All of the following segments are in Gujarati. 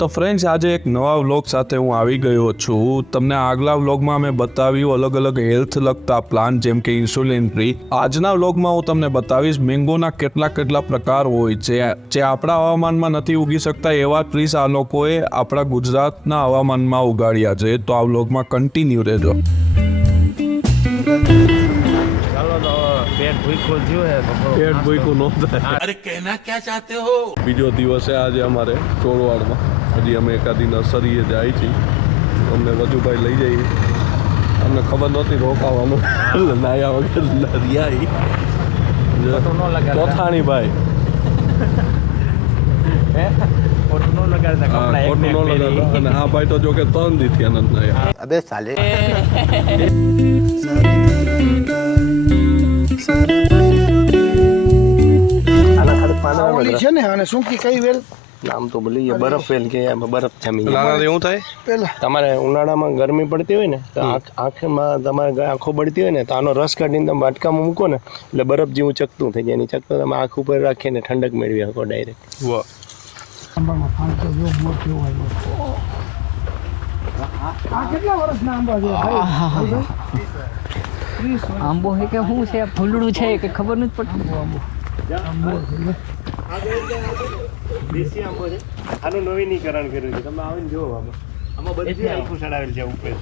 તો ફ્રેન્ડ્સ આજે એક નવા વ્લોગ સાથે હું આવી ગયો છું। તમને આગલા વ્લોગમાં મેં બતાવ્યું અલગ અલગ હેલ્થ લગતા પ્લાન જેમ કે ઇન્સ્યુલિન ફ્રી। આજના વ્લોગમાં હું તમને બતાવીશ મેંગોના કેટલા પ્રકાર હોય છે જે આપણા હવામાનમાં નથી ઉગી શકતા એવા ટ્રીસ આ લોકોએ આપણા ગુજરાતના હવામાનમાં ઉગાડ્યા છે। તો આ વ્લોગમાં કન્ટિન્યુ રહેજો। पेट भूखो नो થાય। अरे कहना क्या चाहते हो? બીજો દિવસ છે આજે અમારે ચોરવાડમાં। હજી અમે એકાદી નર્સરીએ જાય છીએ, અમને વજુભાઈ લઈ જઈએ। અમને ખબર નહોતી રોકાવાનું, નાયા વગર રિયાઈ કોથાણી ભાઈ ખોટું ન લગાડતા અને આ ભાઈ તો જો કે 3 દીથી આનંદ નાયા। अबे साले આના ખાલી પાના છે ને અને સૂકી કઈ વેલ નામ તો ભૂલી ગયા, બરફ વેલ કે એમાં બરફ જામી જાય। નાના એવું થાય પેલા તમારે ઉનાળામાં ગરમી પડતી હોય ને તો આંખમાં તમારે આંખો બળતી હોય ને તો આનો રસ કાઢીને તમે વાટકામાં મૂકો ને એટલે બરફ જેવું ચકતું થઈ જાય। એની ચકતું તમે આંખ ઉપર રાખીને ઠંડક મેળવી શકો ડાયરેક્ટ। વાહ આંબામાં ફાંટો જો મોર કેવો આવ્યો। આ કેટલા વર્ષના આંબા છે ભાઈ? આંબો હે કે શું છે, ફૂલડું છે કે ખબર નથી પડતી। દેશી આંબો છે, આનું નવીનીકરણ કર્યું છે। તમે આવીને જુઓ, આમાં બધી આંખો ચડાવેલ છે ઉપર।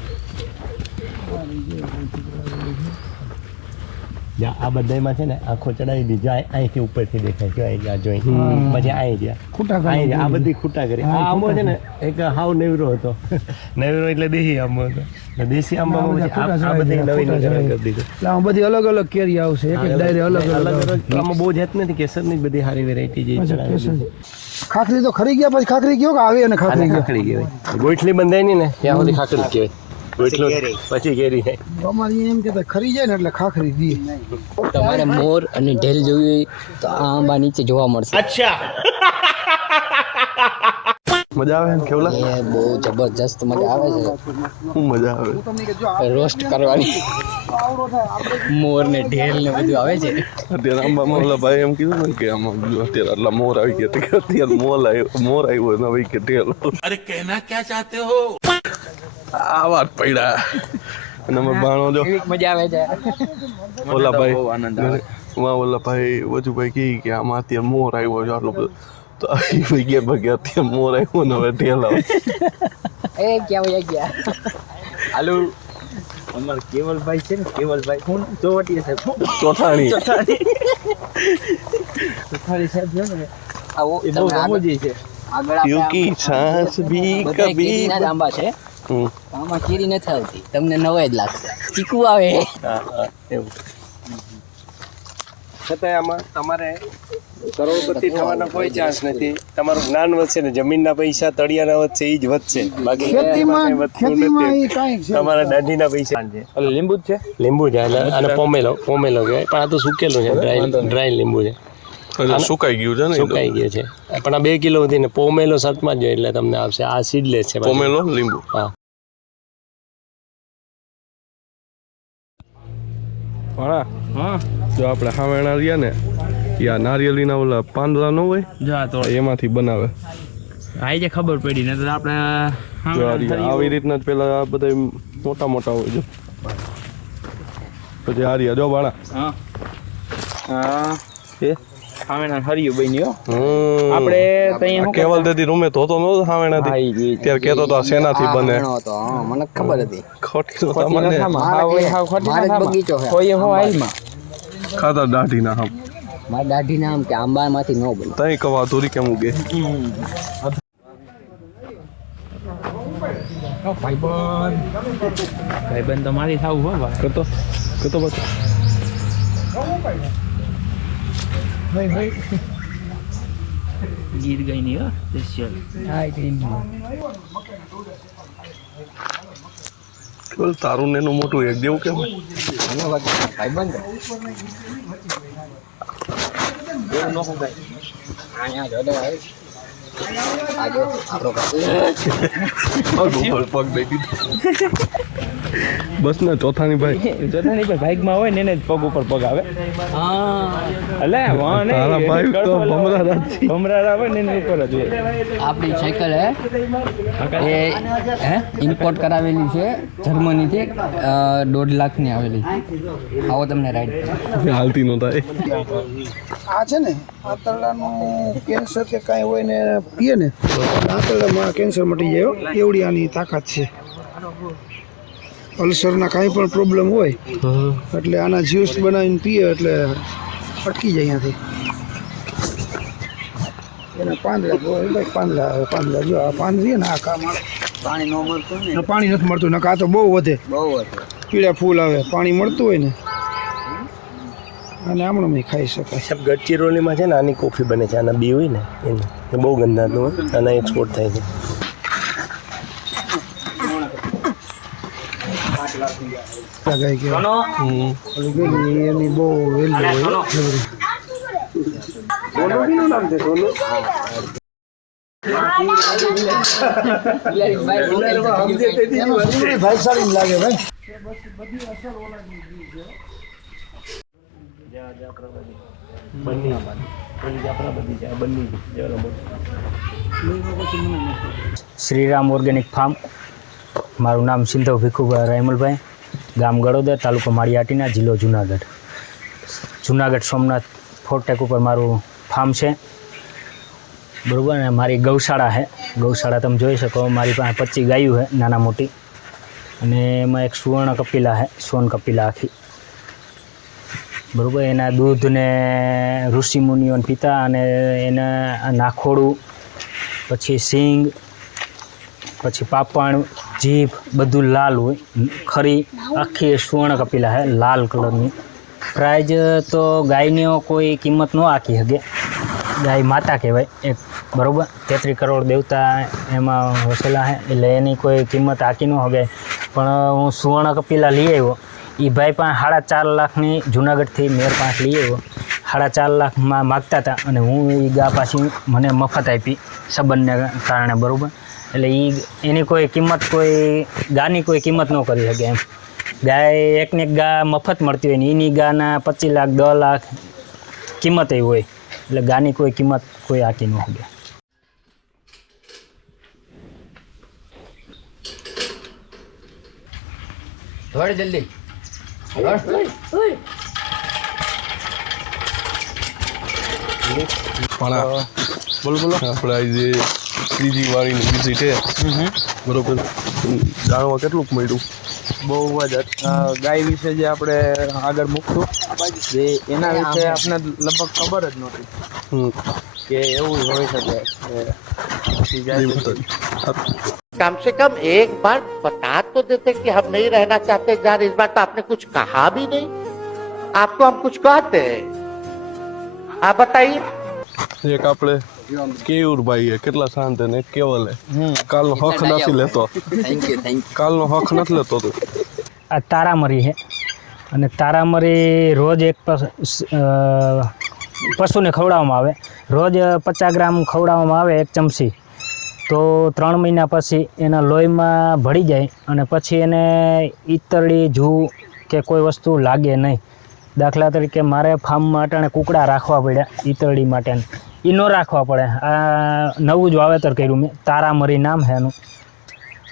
આ બધામાં છે ને આંખો ચડાવી દીધી, અહીંથી ઉપરથી દેખાય છે, આ જોઈ પછી અહીં ગયા આ બધી ખૂટા કરી। આ આંબો છે ને એક હાવ નેવરો હતો, નેવરો એટલે દેશી આંબો હતો। દેશી આંબામાં પછી આ બધી નવીનીકરણ કરી દીધું। એટલે આમાં બધી અલગ અલગ કેરી આવશે, એક એક ડાયરે અલગ અલગ। આમાં બહુ જાત નથી, કેસરની જ બધી સારી વેરાયટી જે ચડાવેલી। ખાખરી તો ખરી ગયા પછી ખાખરી કયો કે આવી અને ખાખરી ગયા ખાખરી કહેવાય। ગોઠલી બંધાય નહીં ને ત્યાં સુધી ખાખરી કહેવાય। ગોઠલો પછી કેરી થાય। અમારી એમ કે ખરી જાય ને એટલે ખાખરી દે। તમારે મોર અને ઢેલ જોવી હોય તો આ આંબા નીચે જોવા મળશે। अच्छा મજા આવે ને કેવલા? એ બહુ જબરજસ્ત મજા આવે છે શું મજા આવે? રોસ્ટ કરવાની। મોર ને ઢેલ ને બધું આવે છે। અત્યારે આંબામાં ઓલા ભાઈ એમ કીધું ને કે આમાં અત્યારે આટલા મોર આવી ગયા, કે અત્યારે મોર આવ્યો ને ભાઈ કે ઢેલ। अरे कहना क्या चाहते हो? આ વાત પડ્યા અને અમે બાણો જો મજા આવે છે। ઓલા ભાઈ ઓલા ભાઈ વજુભાઈ કહે કે આમાં અત્યારે મોર આવ્યો છે આટલો બધો, તો ભાઈ કે અત્યારે મોર આવ્યો ને હવે ઢેલ આવે। એ ક્યાં વયા ગયા? હાલો અમાર કેવલભાઈ છે ને, કેવલભાઈ કોણ ચોવટીએ છે, ચોથાણી ચોથાણી સાહેબ છે ને, આવો તમે આગળ છે આગળ યુકી સાસ ભી કભી ના આંબા છે। આમાં કેરી નથી આવતી, તમને નવાઈ જ લાગશે। ચીકુ આવે એવું છતાંય આમાં તમારે કરોડપતિ થવાના કોઈ ચાન્સ નથી। તમારું જ્ઞાન વધશે ને જમીનના પૈસા તળિયાના વધશે, એ જ વધશે, બાકી ખેતીમાં ઈ કાંઈ છે તમારા દાઢીના પૈસા છે। લીંબુ જ છે, લીંબુ છે અને પોમેલો કહેવાય, પણ આ તો સુકેલું છે, ડ્રાય લીંબુ છે, સુકાઈ ગયું છે ને? સુકાઈ ગયું છે, પણ આ 2 કિલો વધીને પોમેલો શર્ટમાં જ એટલે તમને આવશે। આ સીડલેસ છે પોમેલો લીંબુ। હા હા જો આપણે હાવેણા રહ્યા ને, યા નારિયેળીના ઓલા પાંદડા ન હોય જા તો એમાંથી બનાવે। આઈ જે ખબર પડી ને તો આપણે જો આવી રીતના જ પેલા આ બધા મોટા મોટા હોય જો, પછી આ રહ્યા જો બાળા। હા હા હાવેના હરિયું બન્યો આપણે આપણે તઈ કેવલ દેદી રૂમે ધોતો નતો હાવેણાથી, ત્યારે કહેતો તો આ શેનાથી બને? તો મને ખબર હતી। ખોટી તો તમને મારે જ બગીચો છે, કોઈ હો હાલમાં ખાતા દાઢી ના હમ મારી દાઢી નામ કે આંબામાંથી ન બને। તઈ કવા ધોરી કેમ ઉગે? ભાઈબંધ તો મારી થાવું હો ભાઈ। કતો કતો બસ ગીત ગઈ નહીં હો સ્પેશિયલ। કેવલ તારું ને એનું મોટું એક દેવું કેમ? ભાઈબંધ એવું ન હોય અહીંયા જોડે બસ ને ચોથાની ભાઈ જોતાની ભાઈ બાઇકમાં હોય ને એને જ પગ ઉપર પગ આવે અલે વાહ ને તારા બાઈક તો ભમરા રાત છે. ભમરા આવે ને એની ઉપર જ હોય આપણી સાયકલ હે એ ઇમ્પોર્ટ કરાવેલી છે જર્મનીથી 1.5 લાખની આવેલી આવો તમને રાઈડ હાલતી નો થાય આ છે ને આંતરડાનું કેન્સર કે કાંઈ હોય ને પીએ ને તો આંતરડામાં કેન્સર મટી જાય હો. એવડી આની તાકાત છે. અલ્સરના કાંઈ પણ પ્રોબ્લેમ હોય એટલે આના જ્યુસ બનાવીને પીએ એટલે અટકી જાય અહીંયાથી એના પાંદડા હોય ભાઈ પાંદડા જો આ પાંદ રહીએ ને આ કામ આવે. પાણી ન મળતું ને પાણી નથી મળતું નકા આ તો બહુ વધે બહુ પીળા ફૂલ આવે પાણી મળતું હોય ને અને આમણું ખાઈ શકાય. સાહેબ ગડચિરોલીમાં છે ને આની કોફી બને છે આના બી હોય ને એની એ બહુ ગંધાતું હોય આના એક્સપોર્ટ થાય છે. લગાઈ ગયો એની બહુ વેલ્યુ હોય ભાઈસાળી લાગે ભાઈ. શ્રીરામ ઓર્ગેનિક ફાર્મ મારું નામ સિંધવ ભીખુભાઈ રાયમલભાઈ ગામ ગળોદર તાલુકો માળિયાટીના જિલ્લો જુનાગઢ સોમનાથ ફોર્ટેક ઉપર મારું ફાર્મ છે બરાબર ને મારી ગૌશાળા છે ગૌશાળા તમે જોઈ શકો મારી પાસે 25 ગાયું છે નાના મોટી અને એમાં એક સુવર્ણ કપિલા છે સોન કપિલા આખી બરાબર એના દૂધને ઋષિ મુનિઓને પીતા અને એના નાખોડું પછી સિંગ પછી પાપણ જીભ બધું લાલ હોય ખરી આખી સુવર્ણ કપિલા છે લાલ કલરની પ્રાઇઝ તો ગાયની કોઈ કિંમત ન આંકી શકે ગાય માતા કહેવાય એક બરાબર 33 કરોડ દેવતા એમાં વસેલા છે એટલે એની કોઈ કિંમત આંકી ન શકે પણ હું સુવર્ણ કપિલા લઈ આવ્યો એ ભાઈ પાસે 4.5 લાખની જુનાગઢથી મેર પાસે લઈ આવ્યો 4.5 લાખમાં માગતા હતા અને હું એ ગા પાછી મને મફત આપી સંબંધને કારણે બરાબર એટલે એની કોઈ કિંમત કોઈ ગાની કોઈ કિંમત ન કરી શકે એમ ગાય એકને એક ગા મફત મળતી હોય ને એની ગાના 25 લાખ 10 લાખ કિંમત એવી હોય એટલે ગાની કોઈ કિંમત કોઈ આંકી ન શકે થોડી જલ્દી બોલો આપણે આજે ત્રીજી વાળીની વિઝિટ છે બરોબર જાણવા કેટલું મળ્યું બહુ જ ગાય વિશે જે આપણે આગળ મૂકશું જે એના વિશે આપણે લગભગ ખબર જ નહોતી કે એવું હોઈ શકે कम से कम एक बार बता तो देते कि हम नहीं रहना चाहते जान इस बार तो आपने कुछ कहा भी नहीं आपको हम कुछ कहते हैं आप बताइए એક આપણે કેયુરભાઈ કેટલા શાંત ને કેવલ કાલનો હક નથી લેતો કાલનો હક નથી લેતો તું આ તારામરી છે અને તારામરી રોજ એક પશુને ખવડાવવામાં આવે રોજ 50 ગ્રામ ખવડાવવામાં આવે એક ચમચી તો 3 મહિના પછી એના લોહીમાં ભળી જાય અને પછી એને ઈતરડી જૂ કે કોઈ વસ્તુ લાગે નહીં દાખલા તરીકે મારે ફાર્મમાં અટાણે કૂકડા રાખવા પડ્યા ઈતરડી માટે એ ન રાખવા પડે આ નવું જ વાવેતર કર્યું મેં તારામરી નામ છે એનું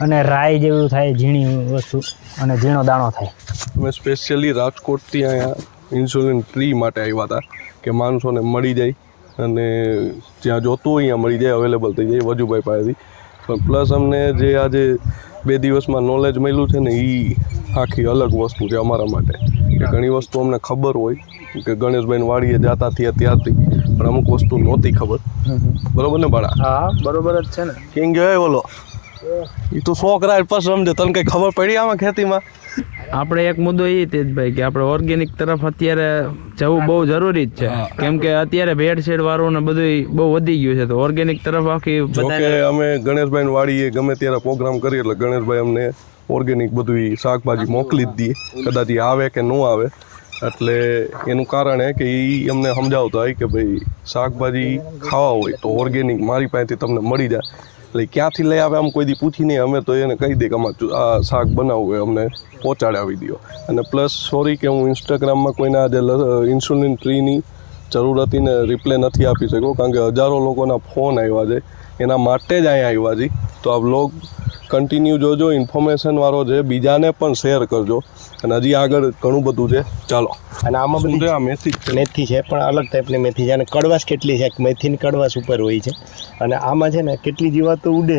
અને રાઈ જેવું થાય ઝીણી વસ્તુ અને ઝીણો દાણો થાય અમે સ્પેશિયલી રાજકોટથી અહીંયા ઇન્સ્યુલિન ટ્રી માટે આવ્યા હતા કે માણસોને મળી જાય અને જ્યાં જોતું હોય ત્યાં મળી જાય અવેલેબલ થઈ જાય વજુભાઈ પાસેથી પણ પ્લસ અમને જે આજે 2 દિવસમાં નોલેજ મળ્યું છે ને એ આખી અલગ વસ્તુ છે અમારા માટે કે ઘણી વસ્તુ અમને ખબર હોય કે ગણેશભાઈને વાડીએ જતા થયા ત્યારથી પણ અમુક વસ્તુ નહોતી ખબર બરોબર ને બાળા હા બરોબર જ છે ને કેમ કહેવાય બોલો એ તો શોખ રાય પછી સમજે તને કંઈ ખબર પડી આમાં ખેતીમાં આપણે એક મુદ્દો એ તેજભાઈ કે આપણે ઓર્ગેનિક તરફ અત્યારે જવું બહુ જરૂરી જ છે કેમ કે અત્યારે ભેળસેળ વાળું ને બધું બહુ વધી ગયું છે તો ઓર્ગેનિક તરફ આખી જોકે અમે ગણેશભાઈને વાડીએ ગમે ત્યારે પ્રોગ્રામ કરીએ એટલે ગણેશભાઈ અમને ઓર્ગેનિક બધું શાકભાજી મોકલી જ દઈએ કદાચ એ આવે કે ન આવે એટલે એનું કારણ એ કે એ અમને સમજાવતા હોય કે ભાઈ શાકભાજી ખાવા હોય તો ઓર્ગેનિક મારી પાસેથી તમને મળી જાય. એટલે ક્યાંથી લઈ આવે આમ કોઈ દી પૂછી નહીં, અમે તો એને કહી દઈએ કે અમારે આ શાક બનાવવું હોય અમને પહોંચાડાવી દો. અને પ્લસ સોરી કે હું ઇન્સ્ટાગ્રામમાં કોઈના જે ઇન્સ્યુલિન ટ્રીની જરૂર હતી ને રિપ્લાય નથી આપી શક્યો, કારણ કે હજારો લોકોના ફોન આવ્યા છે, એના માટે જ અહીંયા આવ્યા છે. તો આ વ્લોગ કન્ટિન્યુ જોજો, ઇન્ફોર્મેશનવાળો છે, બીજાને પણ શેર કરજો. અને હજી આગળ ઘણું બધું છે, ચાલો. અને આમાં બધી આ મેથી મેથી છે, પણ અલગ ટાઈપની મેથી છે. અને કડવાશ કેટલી છે, મેથીની કડવાશ ઉપર હોય છે. અને આમાં છે ને કેટલી જીવાતો ઉડે,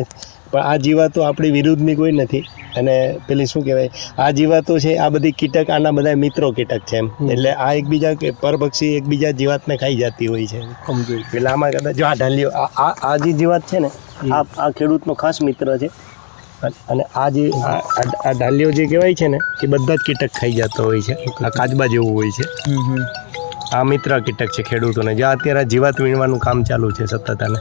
પણ આ જીવાતો આપણી વિરુદ્ધની કોઈ નથી. અને પેલી શું કહેવાય, આ જીવાતો છે આ બધી કીટક, આના બધા મિત્રો કીટક છે એમ. એટલે આ એકબીજા કે પરપક્ષી એકબીજા જીવાતને ખાઈ જતી હોય છે. એટલે આમાં કદાચ જો આ ઢાલિયો, આ જે જીવાત છે ને આ ખેડૂતનો ખાસ મિત્ર છે. અને આ જે આ ઢાલિયો જે કહેવાય છે ને એ બધા જ કીટક ખાઈ જતો હોય છે. આ કાચબા જેવું હોય છે. આ મિત્ર કીટક છે ખેડૂતોને, જ્યાં અત્યારે જીવાત વીણવાનું કામ ચાલુ છે સતત. અને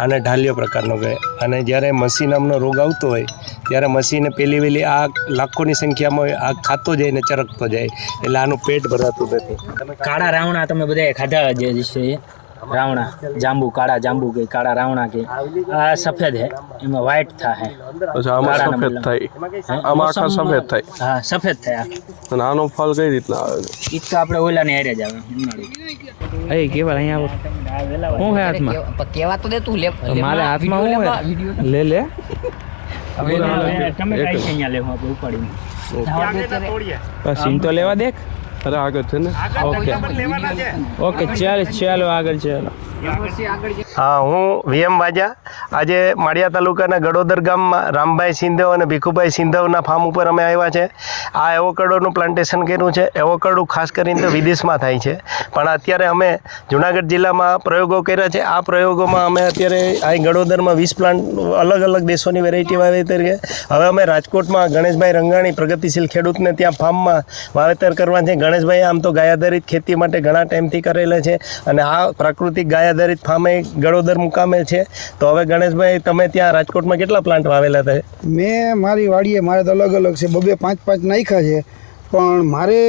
આને ઢાલિયો પ્રકારનો કહે. અને જ્યારે મસી નામનો રોગ આવતો હોય ત્યારે મસીને પેલી વેલી આ લાખોની સંખ્યામાં આ ખાતો જાય ને ચરકતો જાય, એટલે આનું પેટ ભરાતું નથી. કાળા રાવણા તમે બધા ખાધા જે છે, રાવણા જાંબુ, કાળા જાંબુ કે કાળા રાવણા કે આ સફેદ હે, એમાં વ્હાઈટ થાય. અચ્છા, આમાં સફેદ થાય, આમાં આખા સફેદ થાય. હા, સફેદ થાય. અને આનો ફળ કઈ રીતના આવે છે? ઈ તો આપણે ઓલાની હારે જ આવે ઉનાળી. એ કેવા અહીંયા હું હે હાથમાં કેવા તો દે તું લે. મારે હાથમાં હું હે લે તમે કઈ અહીંયા લેવું આપણે ઉપાડીને બસ સીન તો લેવા દેખ. અરે આગળ છે ને. ઓકે ચાલો આગળ ચાલો. હા, હું વીએમ વાજા. આજે માળિયા તાલુકાના ગડોદર ગામમાં રામભાઈ સિંધવ અને ભીખુભાઈ સિંધવના ફાર્મ ઉપર અમે આવ્યા છે. આ એવોકાડોનું પ્લાન્ટેશન કર્યું છે. એવોકાડો ખાસ કરીને તો વિદેશમાં થાય છે, પણ અત્યારે અમે જુનાગઢ જિલ્લામાં પ્રયોગો કર્યા છે. આ પ્રયોગોમાં અમે અત્યારે અહીં ગડોદરમાં 20 પ્લાન્ટ અલગ અલગ દેશોની વેરાયટી વાવેતર છે. હવે અમે રાજકોટમાં ગણેશભાઈ રંગાણી પ્રગતિશીલ ખેડૂતને ત્યાં ફાર્મમાં વાવેતર કરવા છે. ગણેશભાઈ આમ તો ગાય આધારિત ખેતી માટે ઘણા ટાઈમથી કરેલા છે, અને આ પ્રાકૃતિક ગાય આધારિત ફાર્મ ગડોદર મુકામે છે. તો હવે ગણેશભાઈ, તમે ત્યાં રાજકોટમાં કેટલા પ્લાન્ટ વાવેલા હતા? મેં મારી વાડીએ મારે તો અલગ અલગ છે, 2-5 નાખ્યા છે, પણ મારે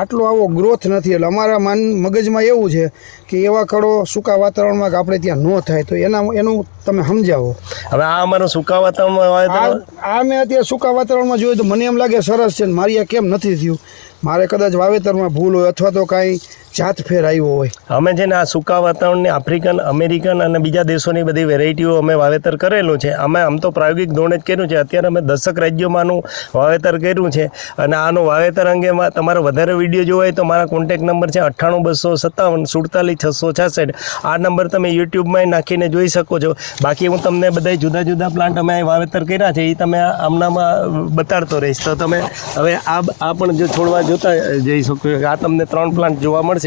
આટલો આવો ગ્રોથ નથી. એટલે અમારા મગજમાં એવું છે કે એવા કડો સૂકા વાતાવરણમાં કે આપણે ત્યાં ન થાય, તો એનું તમે સમજાવો. હવે આ અમારું સૂકા વાતાવરણમાં આ મેં અત્યારે સૂકા વાતાવરણમાં જોયું તો મને એમ લાગે સરસ છે, મારી આ કેમ નથી થયું. મારે કદાચ વાવેતરમાં ભૂલ હોય અથવા તો કાંઈ જાત ફેર આવ્યો હોય. અમે છે ને આ સૂકા વાતાવરણની આફ્રિકન, અમેરિકન અને બીજા દેશોની બધી વેરાયટીઓ અમે વાવેતર કરેલું છે. અમે આમ તો પ્રાયોગિક ધોરણે જ કર્યું છે. અત્યારે અમે 10 રાજ્યોમાંનું વાવેતર કર્યું છે. અને આનું વાવેતર અંગેમાં તમારે વધારે વિડીયો જોવા હોય તો મારા કોન્ટેક્ટ નંબર છે 98 257 47 666. આ નંબર તમે યુટ્યુબમાં નાખીને જોઈ શકો છો. બાકી હું તમને બધા જુદા જુદા પ્લાન્ટ અમે વાવેતર કર્યા છે એ તમે આમનામાં બતાડતો રહીશ. તો તમે હવે આ પણ જો છોડવા જોતા જઈ શકો છો. આ તમને 3 પ્લાન્ટ જોવા મળશે,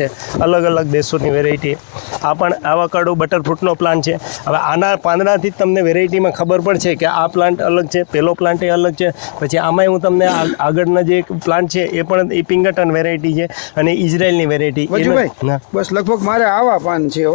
અલગ અલગ દેશોની વેરાયટી. આ પણ એવોકાડો બટરફ્રૂટનો પ્લાન્ટ છે. હવે આના પાંદડાથી જ તમને વેરાયટીમાં ખબર પડશે કે આ પ્લાન્ટ અલગ છે, પેલો પ્લાન્ટ એ અલગ છે. પછી આમાંય હું તમને આગળના જે પ્લાન્ટ છે એ પણ એ પિંગટન વેરાયટી છે અને ઇઝરાયલની વેરાયટી. બસ લગભગ મારે આવા પાન છે.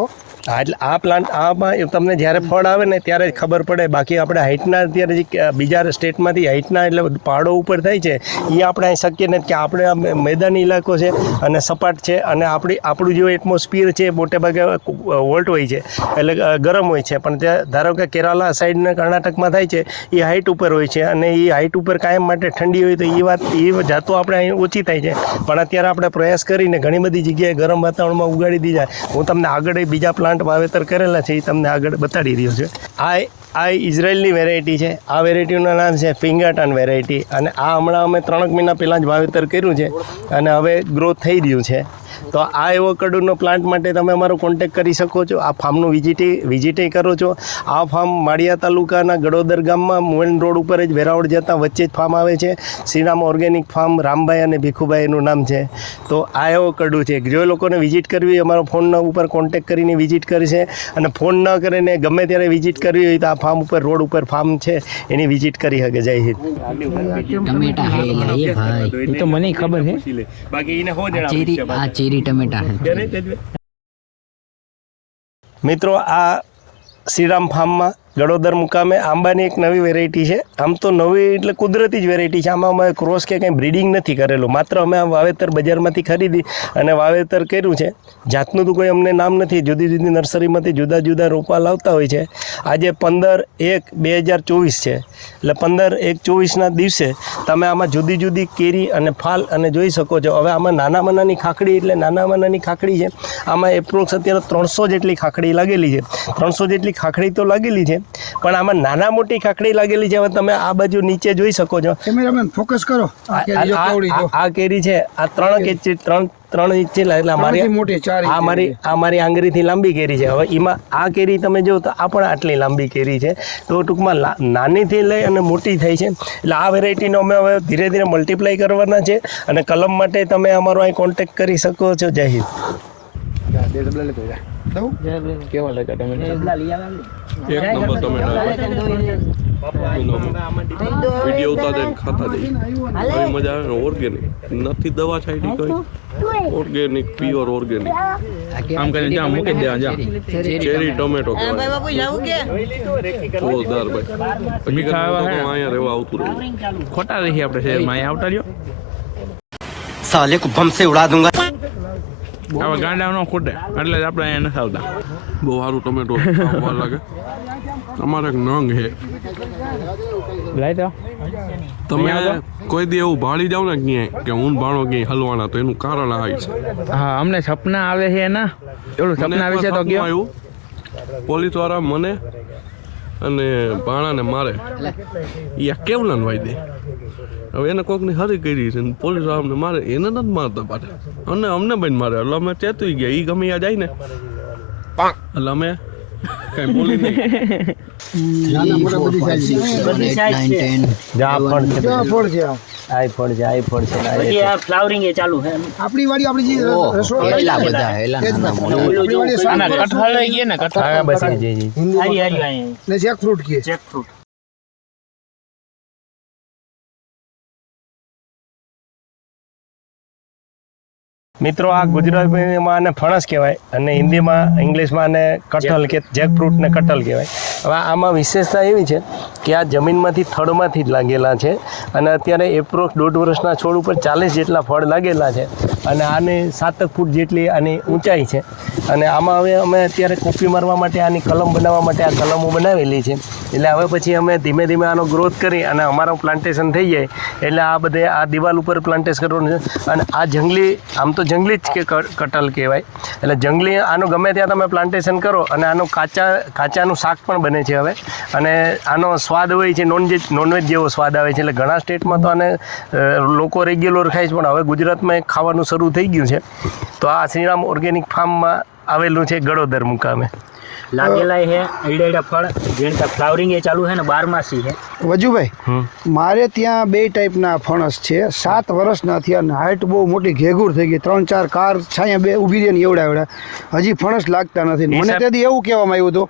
હા, એટલે આ પ્લાન્ટ આમાં તમને જ્યારે ફળ આવે ને ત્યારે જ ખબર પડે. બાકી આપણે હાઇટના અત્યારે જે બીજા સ્ટેટમાંથી હાઇટના એટલે પહાડો ઉપર થાય છે એ આપણે અહીં શક્ય નથી, કે આપણે આ મેદાની ઇલાકો છે અને સપાટ છે, અને આપણું જે એટમોસ્ફિયર છે મોટે ભાગે વોલ્ટ હોય છે, એટલે ગરમ હોય છે. પણ ત્યાં ધારો કે કેરાલા સાઈડને કર્ણાટકમાં થાય છે એ હાઇટ ઉપર હોય છે, અને એ હાઇટ ઉપર કાયમ માટે ઠંડી હોય, તો એ જાતો આપણે અહીં ઓછી થાય છે. પણ અત્યારે આપણે પ્રયાસ કરીને ઘણી બધી જગ્યાએ ગરમ વાતાવરણમાં ઉગાડી દીધા. હું તમને આગળ બીજા પ્લાન્ટ વાવેતર કરેલા છે એ તમને આગળ બતાડી રહ્યો છે. આ ઇઝરાયલની વેરાયટી છે. આ વેરાયટીનું નામ છે પિંગટન વેરાયટી, અને આ હમણાં અમે 3 મહિના પહેલાં જ વાવેતર કર્યું છે અને હવે ગ્રોથ થઈ રહ્યું છે. તો આ એવોકાડોનો પ્લાન્ટ માટે તમે અમારો કોન્ટેક્ટ કરી શકો છો. આ ફાર્મનું વિઝિટે કરો છો. આ ફાર્મ માળિયા તાલુકાના ગડોદર ગામમાં મુવેન રોડ ઉપર જ વેરાવળ જતા વચ્ચે જ ફાર્મ આવે છે. શ્રીરામ ઓર્ગેનિક ફાર્મ, રામભાઈ અને ભીખુભાઈ એનું નામ છે. તો આ એવોકાડો છે. જો લોકોને વિઝિટ કરવી હોય અમારો ફોન ઉપર કોન્ટેક્ટ કરીને વિઝિટ કરશે, અને ફોન ન કરીને ગમે ત્યારે વિઝિટ કરવી હોય તો આ ફાર્મ ઉપર રોડ ઉપર ફાર્મ છે એની વિઝિટ કરી શકે. જય હિન્દ. ટમેટા હે એ ભાઈ, એ તો મને ખબર છે. બાકી એને હો જણાવ ચેરી ટમેટા હે. મિત્રો, આ શ્રીરામ ફાર્મમાં ગળોદર મુકામે આંબાની એક નવી વેરાયટી છે. આમ તો નવી એટલે કુદરતી જ વેરાયટી છે. આમાં અમે ક્રોસ કે કંઈ બ્રીડિંગ નથી કરેલું, માત્ર અમે આ વાવેતર બજારમાંથી ખરીદી અને વાવેતર કર્યું છે. જાતનું તો કોઈ અમને નામ નથી, જુદી જુદી નર્સરીમાંથી જુદા જુદા રોપા લાવતા હોય છે. આજે 15/1/2024 છે, એટલે 15/1/24ના દિવસે તમે આમાં જુદી જુદી કેરી અને ફાલ અને જોઈ શકો છો. હવે આમાં નાનામાં નાની ખાખડી એટલે નાનામાં નાની ખાખડી છે. આમાં એપ્રોક્સ અત્યારે 300 જેટલી ખાખડી લાગેલી છે. 300 જેટલી ખાખડી તો લાગેલી છે, પણ આમાં નાના મોટી ખાખડી લાગેલી છે. હવે તમે આ બાજુ નીચે જોઈ શકો છો. કેમેરામેન ફોકસ કરો. આ કેરી છે, આ 3 ઇંચ છે, એટલે મારી આંગળીથી લાંબી કેરી છે. હવે એમાં આ કેરી તમે જો તો આ પણ આટલી લાંબી કેરી છે. તો ટૂંકમાં નાનીથી લઈ અને મોટી થઈ છે. એટલે આ વેરાયટીનો અમે હવે ધીરે ધીરે મલ્ટીપ્લાય કરવાના છે. અને કલમ માટે તમે અમારો અહીં કોન્ટેક્ટ કરી શકો છો. જય હિન્દ. કેવા લાગ્યા ટમેટા? એક નંબર ટમેટા વિડીયો ઉતારે ખાતા જઈએ, એવી મજા આવે ને. ઓર્ગેનિક નથી દવા છાંટી કોઈ, ઓર્ગેનિક, પ્યોર ઓર્ગેનિક. આમ કરીને જા મૂકી દેવા જા. ચેરી ટમેટો જોરદાર ભાઈ. મીઠા આવા હે. અહીંયા રહેવા આવતું રહ્યું. ખોટા રહી આપણે શહેરમાં, અહીંયા આવતા રહ્યો. साले को बम से उड़ा दूंगा. આવા ગાંડા નો ખૂટે એટલે જ આપણે અહીંયા નથી આવતા. બહુ સારું ટમેટો ખાવા લાગે. અમારે એક નંગ છે, લાઈ તો તમે કોઈ દી એવું ભાળી જાવ ને ક્યાંય કે હું ભાણો ક્યાંય હલવાના, તો એનું કારણ આ છે. હા, અમને સપના આવે છે એના. એવું સપના આવે છે તો કયો. આવ્યું પોલીસ વાળા મને અને ભાણાને મારે એ આ કેવલાને વાઈ દે. હવે એને કોકની હરી કરી છે, પોલીસ વાળાને મારે, એને નથી મારતા પાછા, અને અમને બન મારે. એટલે અમે ચેતવી ગયા, એ ગમે જાય ને એટલે અમે કઈ બોલી નહીં. ફ્લાવરિંગ એ ચાલુ છે. આપણી વાડી આપણી જે એટલા બધા કઠાળ લઈ ગયા ને કઠાળ. ને જેકફ્રૂટ કે જેકફ્રૂટ. મિત્રો, આ ગુજરાતીમાં આને ફણસ કહેવાય અને હિન્દીમાં, ઇંગ્લિશમાં આને કટહલ કે જેકફ્રૂટ ને કટહલ કહેવાય. હવે આમાં વિશેષતા એવી છે કે આ જમીનમાંથી થડમાંથી જ લાગેલા છે અને અત્યારે એપ્રોક્સ 1.5 વર્ષના છોડ ઉપર 40 જેટલા ફળ લાગેલા છે અને આને 7 ફૂટ જેટલી આની ઊંચાઈ છે. અને આમાં હવે અમે અત્યારે કોપી મારવા માટે આની કલમ બનાવવા માટે આ કલમો બનાવેલી છે. એટલે હવે પછી અમે ધીમે ધીમે આનો ગ્રોથ કરી અને અમારું પ્લાન્ટેશન થઈ જાય એટલે આ બધે આ દિવાલ ઉપર પ્લાન્ટેશન કરવાનું છે. અને આ જંગલી, આમ તો જંગલી જ કે કટહલ કહેવાય, એટલે જંગલી આનું ગમે ત્યાં તમે પ્લાન્ટેશન કરો અને આનું કાચાનું શાક પણ બને છે હવે. અને આનો સ્વાદ હોય છે નોનવેજ જેવો સ્વાદ આવે છે. એટલે ઘણા સ્ટેટમાં તો આને લોકો રેગ્યુલર ખાય છે, પણ હવે ગુજરાતમાં ખાવાનું શરૂ થઈ ગયું છે. તો આ શ્રીરામ ઓર્ગેનિક ફાર્મમાં આવેલું છે ગળોદર મુકામે. લાગેલા છે એડા ફળ, જેનકા ફ્લાવરિંગ એ ચાલુ છે ને 12 છે. વજુભાઈ, મારે ત્યાં 2 ટાઈપના ફણસ છે. 7 વર્ષના થયા અને હાઈટ બહુ મોટી ઘેઘૂર થઈ ગઈ, 3-4 કાર છાયા બે ઊભી રહી ને એવડા હજી ફણસ લાગતા નથી. મને તેથી એવું કહેવામાં આવ્યું હતું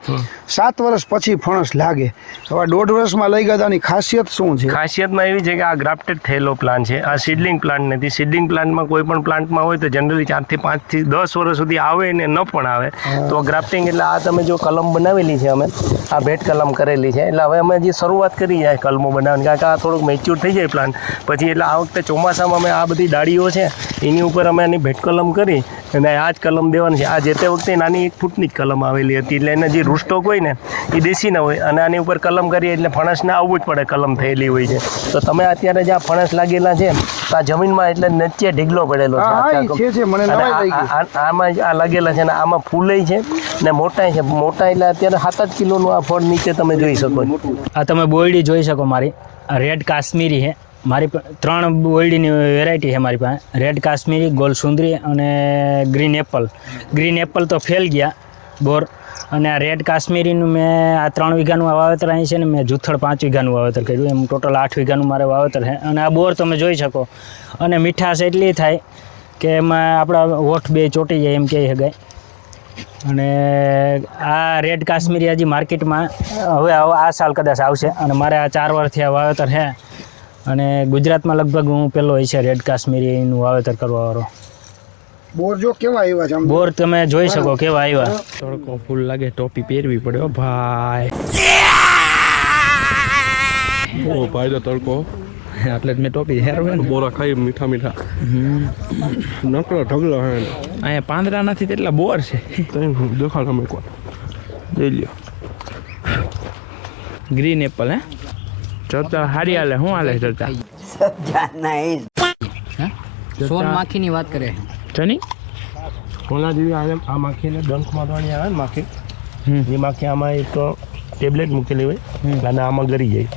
7 વર્ષ પછી ફણસ લાગે. હવે 1.5 વર્ષમાં લઈ ગયા તાની ખાસિયત શું છે? ખાસિયતમાં એવી છે કે આ ગ્રાફ્ટેડ થયેલો પ્લાન્ટ છે, આ સીડલિંગ પ્લાન્ટ નથી. સીડલિંગ પ્લાન્ટમાં કોઈ પણ પ્લાન્ટમાં હોય તો જનરલી 4 થી 5 થી 10 વર્ષ સુધી આવે ને ન પણ આવે. તો ગ્રાફ્ટિંગ એટલે આ તમે જો કલમ બનાવેલી છે, અમે આ ભેટ કલમ કરેલી છે. એટલે હવે અમે જે શરૂઆત કરી જાય કલમો બનાવવાની, કારણ કે આ થોડુંક મેચ્યોર થઈ જાય પ્લાન્ટ પછી. એટલે આ વખતે ચોમાસામાં અમે આ બધી ડાળીઓ છે એની ઉપર અમે આની ભેટ કલમ કરી અને આ જ કલમ દેવાની છે. આ જે તે વખતે નાની 1 ફૂટની જ કલમ આવેલી હતી, એટલે એના જે રૂસ્ટોક હોય ને એ દેશી ના હોય અને આની ઉપર કલમ કરીએ એટલે ફણસને આવવું જ પડે, કલમ થયેલી હોય છે. તો તમે અત્યારે જે આ ફણસ લાગેલા છે આ જમીનમાં એટલે નીચે ઢીગલો પડેલો છે. આમાં આ લાગેલા છે ને આમાં ફૂલે છે ને મોટાઈ છે. મોટા એટલે અત્યારે 7-8 કિલોનું આ ફળ નીચે તમે જોઈ શકો છો. આ તમે બોયડી જોઈ શકો મારી. રેડ કાશ્મીરી છે મારી 3 બોયડીની વેરાયટી છે મારી પાસે. રેડ કાશ્મીરી, ગોલ સુંદરી અને ગ્રીન એપલ. ગ્રીન એપલ તો ફેલ ગયા બોર, અને આ રેડ કાશ્મીરીનું મેં આ 3 વીઘાનું વાવેતર અહીં છે ને મેં જુથળ 5 વીઘાનું વાવેતર કર્યું. એમ ટોટલ 8 વીઘાનું મારે વાવેતર છે. અને આ બોર તમે જોઈ શકો. અને મીઠાશ એટલી થાય કે એમાં આપણા હોઠ 2 ચોંટી જાય એમ કહી શકાય. અને આ રેડ કાશ્મીરી હજી માર્કેટમાં હવે આ સાલ કદાચ આવશે. અને મારે આ 4 વર્ષથી આ વાવેતર છે અને ગુજરાતમાં લગભગ હું પહેલો હોય છે રેડ કાશ્મીરીનું વાવેતર કરવાવાળો. બોર જો કેવા આવ્યા છે, બોર તમે જોઈ શકો કેવા આવ્યા. તડકો ફૂલ લાગે, ટોપી પહેરવી પડે ભાઈ. ભાઈ તડકો એટલે જ મેં ટોપી હેરવે ને. બોરા ખાઈ મીઠા મીઠા નકરા ઢગલા હે અહીંયા પાંદડા નથી તેટલા બોર છે. દેખાડ અમે કોઈ જોઈ લ્યો ગ્રીન એપલ હે ચર્ચા હારી હાલે. શું હાલે ચર્ચા? સોન માખીની વાત કરે. જની કોના જેવી આ માખીને ડંખ મારવાની આવે ને માખી, એ માખી આમાં એક ટેબ્લેટ મૂકેલી હોય અને આમાં ગરી જાય.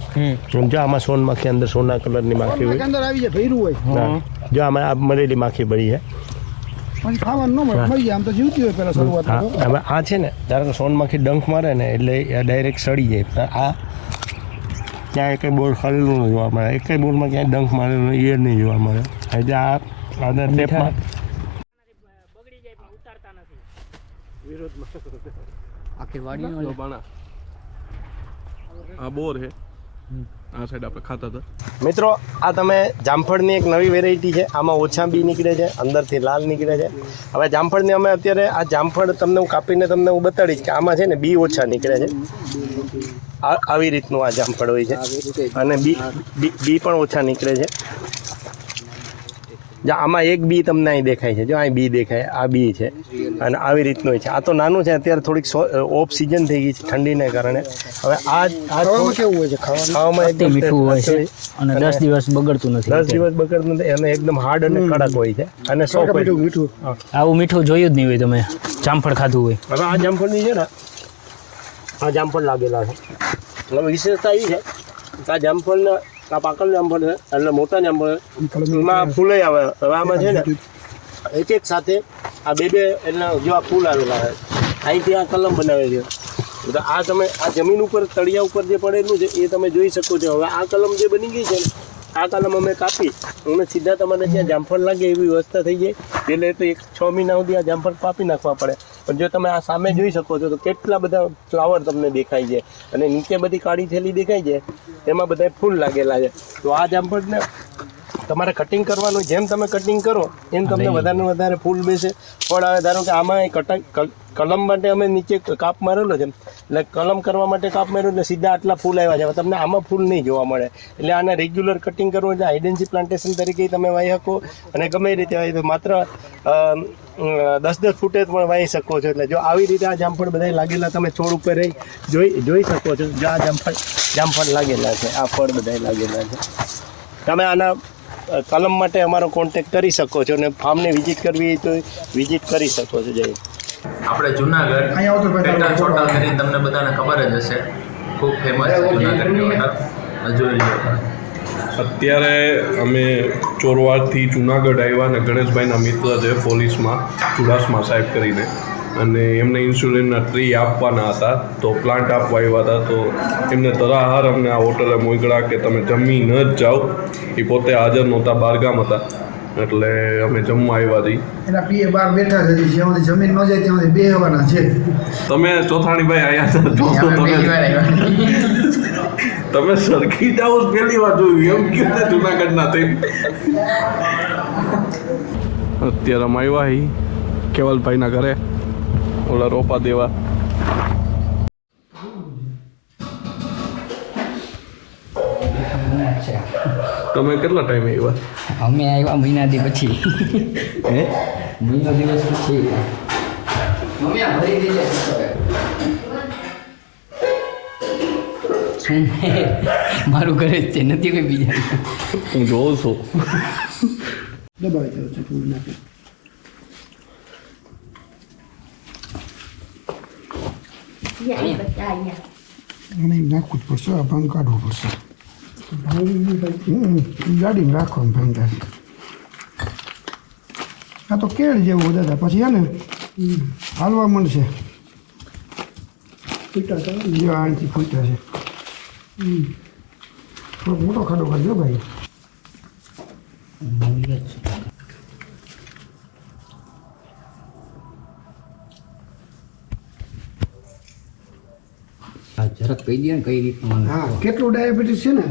જો આમાં સોન માખી અંદર સોના કલરની માખી હોય, અંદર આવી જાય ભર્યું હોય હા. જો આમાં આ મરેલી માખી ભરી છે. પણ ખાવાનું ન મળે, મરી જાય આમ તો જીવતી હોય પહેલા શરૂઆતમાં તો. હા, હવે આ છે ને ધારો કે સોન માખી ડંખ મારે ને એટલે ડાયરેક્ટ સડી જાય. આ ક્યાંય કંઈ બોર ખાલેલું ન જોવા મળે, એક બોરમાં ક્યાંય ડંખ મારેલું એ નહીં જોવા મળે. એટલે આ આના ટેપમાં આખી વાડીનો આ બોર હે આ સાઈડ આપણે ખાતા હતા. મિત્રો આ તમે જામફળની એક નવી વેરાયટી છે. આમાં ઓછા બી નીકળે છે, અંદરથી લાલ નીકળે છે. હવે જામફળની અમે અત્યારે આ જામફળ તમને હું કાપીને તમને હું બતાડીશ કે આમાં છે ને બી ઓછા નીકળે છે. આવી રીતનું આ જામફળ હોય છે અને બી પણ ઓછા નીકળે છે. જો આમાં એક બી તમને અહીં દેખાય છે, જો અહીં બી દેખાય, આ બી છે અને આવી રીતનું હોય છે. આ તો નાનું છે, અત્યારે થોડીક ઓફ સિઝન થઈ ગઈ છે ઠંડીને કારણે. હવે આ કેવું હોય છે ખાવામાં એકદમ મીઠું હોય છે અને 10 દિવસ બગડતું નથી. 10 દિવસ બગડતું નથી અને એકદમ હાર્ડ અને કડક હોય છે અને સોફ્ટ હોય. મીઠું આવું મીઠું જોયું જ નહીં હોય તમે જામફળ ખાધું હોય. હવે આ જામફળની છે ને આ જામફળ લાગેલા છે. હવે વિશેષતા એ છે કે આ જામફળના આ પાકલ જામફળ છે એટલે મોટા જામફળ એમાં ફૂલે આવે. હવે આમાં છે ને એક સાથે આ બે એટલે જો આ ફૂલ આવેલા છે, અહીંથી આ કલમ બનાવે છે. તો આ તમે આ જમીન ઉપર તળિયા ઉપર જે પડેલું છે એ તમે જોઈ શકો છો. હવે આ કલમ જે બની ગઈ છે ને આ કલમ અમે કાપી અને સીધા તમારે ત્યાં જામફળ લાગે એવી વ્યવસ્થા થઈ જાય. એટલે તો 6 મહિના સુધી આ જામફળ કાપી નાખવા પડે. પણ જો તમે આ સામે જોઈ શકો છો તો કેટલા બધા ફ્લાવર તમને દેખાય છે અને નીચે બધી કાળી થેલી દેખાય છે, એમાં બધા ફૂલ લાગેલા છે. તો આ જામફળને તમારે કટિંગ કરવાનું, જેમ તમે કટિંગ કરો એમ તમને વધારે ને વધારે ફૂલ બેસે, ફળ આવે. ધારો કે આમાં કલમ માટે અમે નીચે કાપ મારેલો છે, એટલે કલમ કરવા માટે કાપ માર્યો એટલે સીધા આટલા ફૂલ આવ્યા છે. તમને આમાં ફૂલ નહીં જોવા મળે. એટલે આને રેગ્યુલર કટિંગ કરવું એટલે હાઇડેન્સી પ્લાન્ટેશન તરીકે તમે વાવી શકો અને ગમે એ રીતે વાવી તો માત્ર 10-10 ફૂટે પણ વાવી શકો છો. એટલે જો આવી રીતે આ જામફળ બધા લાગેલા તમે છોડ ઉપર જોઈ શકો છો. જો આ જામફળ લાગેલા છે, આ ફળ બધા લાગેલા છે. તમે આના કલમ માટે અમારો કોન્ટેક્ટ કરી શકો છો અને ફાર્મને વિઝિટ કરવી હોય તો વિઝિટ કરી શકો છો. જય આપણે જુનાગઢ પેટા ચોટા કરીને તમને બધાને ખબર જ હશે, ખૂબ ફેમસ છે જુનાગઢની હોટલ. જોઈ લો. અત્યારે અમે ચોરવાડથી જુનાગઢ આવ્યા અને ગણેશભાઈના મિત્ર છે પોલીસમાં ચુડાસમા સાહેબ કરીને, અને એમને ઇન્સ્યુલિનના ટ્રી આપવાના હતા તો પ્લાન્ટ આપવા આવ્યા હતા. તો એમને તરાહાર અમને આ હોટલે મોકળ્યા કે તમે જમી ન જ જાઓ. એ પોતે હાજર નહોતા, બહારગામ હતા, એટલે અમે જમવા આવ્યા હતી. એના પીએ બહાર બેઠા છે, જ્યાં સુધી જમીન ન જાય ત્યાં સુધી બેહવાના છે. તમે ચોથાણીભાઈ આવ્યા હતા, તમે સરખી જાઓ પહેલી વાર જોયું એમ કે જુનાગઢના થઈ. અત્યારે અમે આવ્યા કેવલભાઈના ઘરે ઓલા રોપા દેવા. તમે કેટલા ટાઈમે આવ્યા? અમે આવ્યા મહિનાથી પછી. હે મહિનો દિવસ પછી. મમ્મી આ ભરી દેજે. શું મારું ઘરે જ છે, નથી કોઈ બીજા. હું જોઉં છું. દબાવી દઉં છું ફૂલ નાખી. અને નાખવું જ પડશે, આ ભાંગ કાઢવું પડશે. ગાડીમાં રાખવાનું ભાંગ કાઢી. આ તો કેળ જેવું દાદા, પછી હે ને હાલવા મળશે. જો આનાથી ફૂટ્યા છે. થોડોક મોટો ખાડો કરજો ભાઈ. જરાક કહી દે ને કઈ રીતનું. હા, કેટલું ડાયાબિટીસ છે ને.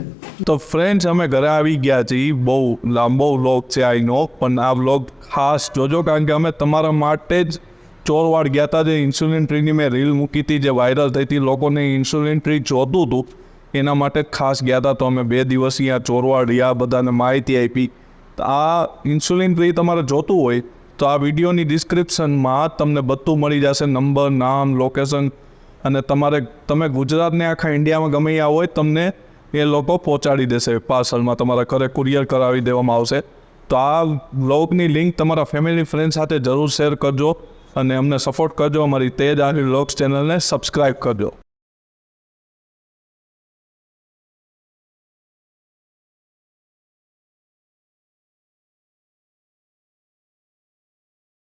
તો ફ્રેન્ડ્સ, અમે ઘરે આવી ગયા છીએ. બહુ લાંબો વ્લોગ છે આઈનો, પણ આ વ્લોગ ખાસ જોજો કારણ કે અમે તમારા માટે જ ચોરવાડ ગયા હતા. જે ઇન્સ્યુલિન ટ્રીની મેં રીલ મૂકી હતી, જે વાયરલ થઈ હતી, લોકોને ઇન્સ્યુલિન ટ્રી જોતું હતું. એના માટે જ ખાસ ગયા હતા. તો અમે 2 દિવસ અહીંયા ચોરવાડ રહ્યા, બધાને માહિતી આપી. તો આ ઇન્સ્યુલિન ફ્રી તમારે જોતું હોય તો આ વિડીયોની ડિસ્ક્રિપ્શનમાં તમને બધું મળી જશે, નંબર, નામ, લોકેશન. અને તમે ગુજરાતને આખા ઇન્ડિયામાં ગમે ત્યાં હોય તમને એ લોકો પહોંચાડી દેશે પાર્સલમાં, તમારા ઘરે કુરિયર કરાવી દેવામાં આવશે. તો આ વ્લોગની લિંક તમારા ફેમિલી ફ્રેન્ડ સાથે જરૂર શેર કરજો અને અમને સપોર્ટ કરજો. અમારી તેજ આહિર વ્લોગ્સ ચેનલને સબસ્ક્રાઈબ કરજો.